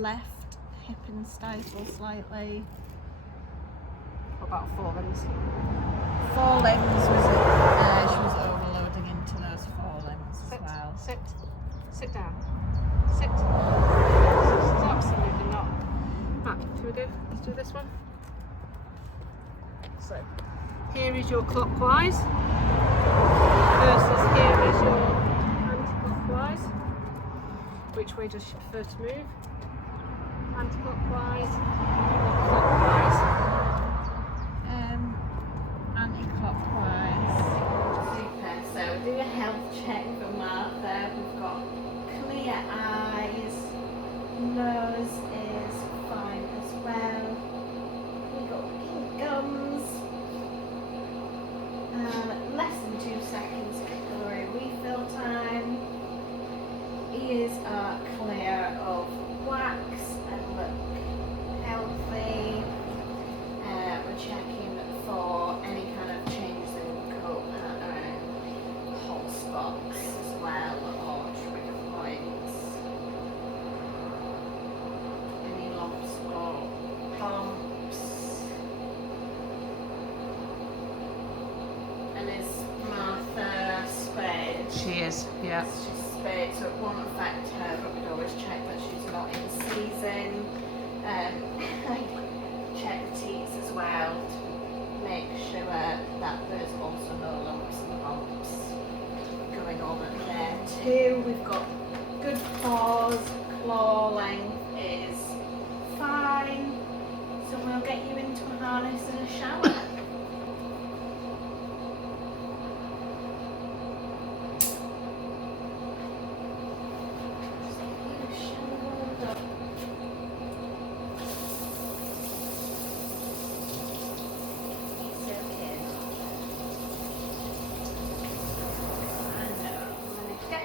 left hip and stifle slightly. What about forelimbs? Forelimbs was she was overloading into those forelimbs as well. Sit down. Sit. She's absolutely not. Right, here we go. Let's do this one. So, here is your clockwise versus here is your anti-clockwise. Which way does she prefer to move? Anti-clockwise or clockwise? Anti-clockwise. Super. So do a health check for Martha. We've got clear eyes. Nose is fine as well. We've got pink gums. Less than 2 seconds calorie refill time. Ears are clear of wax and look healthy. We're checking for any kind of changes in coat pattern, hot spots as well, or trigger points. Any lumps or bumps. And is Martha spayed? She is, yeah. She's spayed, so it won't affect her, but we'd always check that she's not in season. Check the teats as well to make sure that there's also no lumps and bumps going on in there too. We've got good paws, claw length is fine, so we'll get you into a harness and a shower.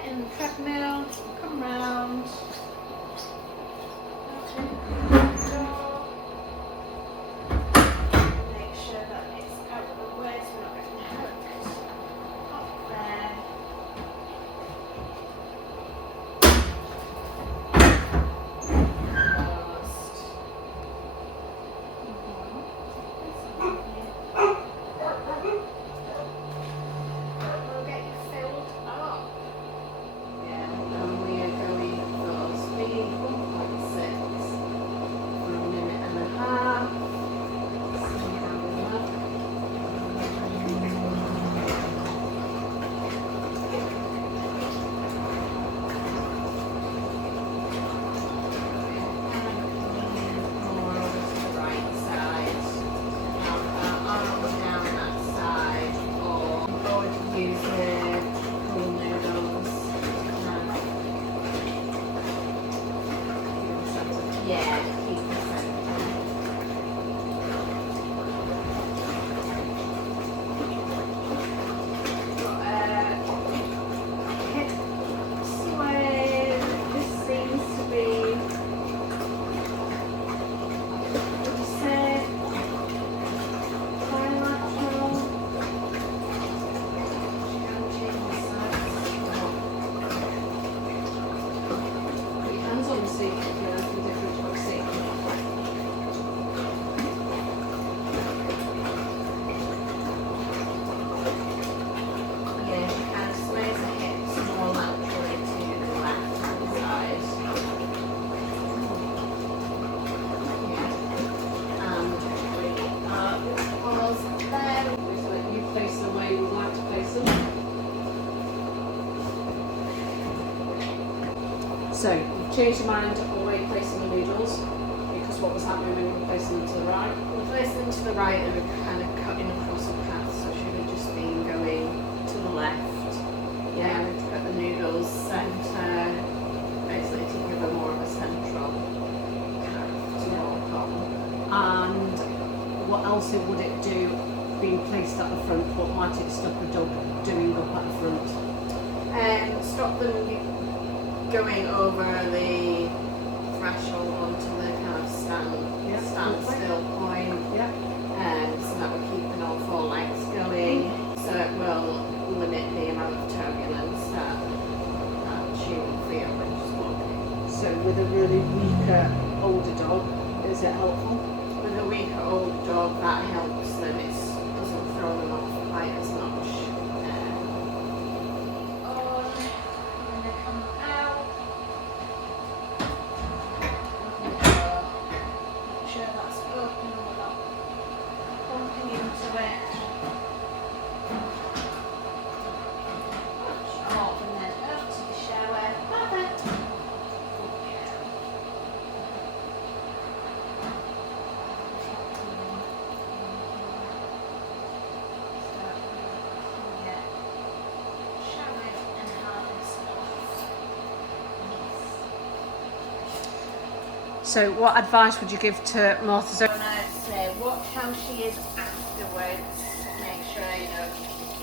In the treadmill, come round. Make sure that it's out of the way so we're not getting hooked up there. We'll get you filled up. Yeah, and we are going for speed 1.6 for a minute and a half. See how we look. More over to the right side. Have our arms down that side, or go to use the cool noodles. Yeah, keep the center. Hip sway. This seems to be, would you say, bilateral? Can change the size. Depends on the seat, if you're anything different to a seat. Yeah, and sways the hips more laterally to the left hand side. Yeah. And we are paws there. We let you place them where you would like to place them. So, you've changed your mind on where you're placing the noodles, because what was happening when you were placing them to the right? We're placing to the right and we're kind of cutting across a path, so should have just been going to the left. Yeah, we've got the noodles centre, basically to give a more of a central path to walk on. And what else would it do being placed at the front? What might it stop a dog doing up at the front? Stop them going over the threshold onto the kind of standstill point. Yeah. So that we're keeping all 4 legs going. So it will limit the amount of turbulence that she will feel when she's walking. So with a really weaker So what advice would you give to Martha's? I'm gonna say watch how she is afterwards. Make sure you know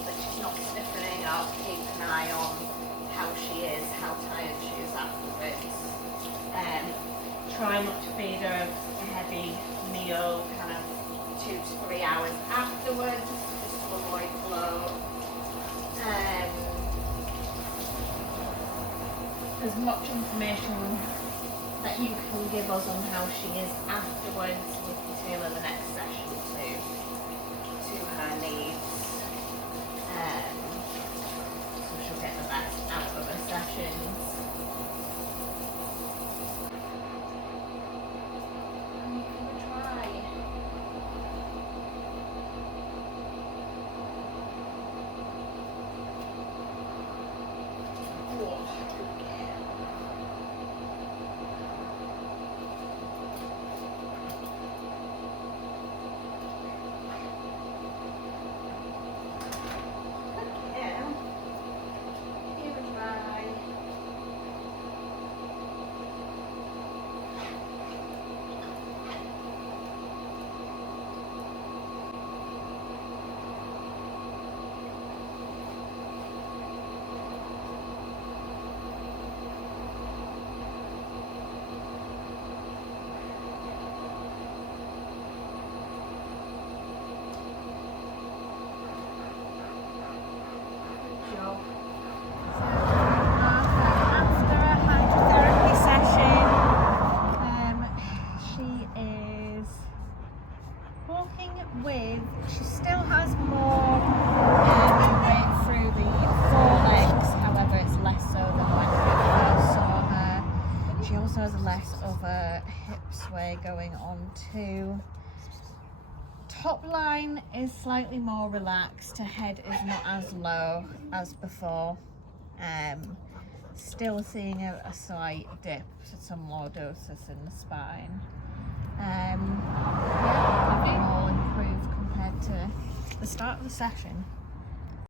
that she's not stiffening up. Keep an eye on how she is, how tired she is afterwards. Try not to feed her a heavy meal, kind of 2 to 3 hours afterwards, just to avoid bloat. As much information that you can give us on how she is afterwards, we can tailor the next session to her needs. So she'll get the best out of her sessions. And you can try. Oh, good girl. After a hydrotherapy session, she is walking with, she still has more movement through the forelegs, however it's less so than when we first saw her. She also has less of a hip sway going on too. Top line is slightly more relaxed, her head is not as low as before. Still seeing a slight dip, some lordosis in the spine. Yeah, all improved compared to the start of the session.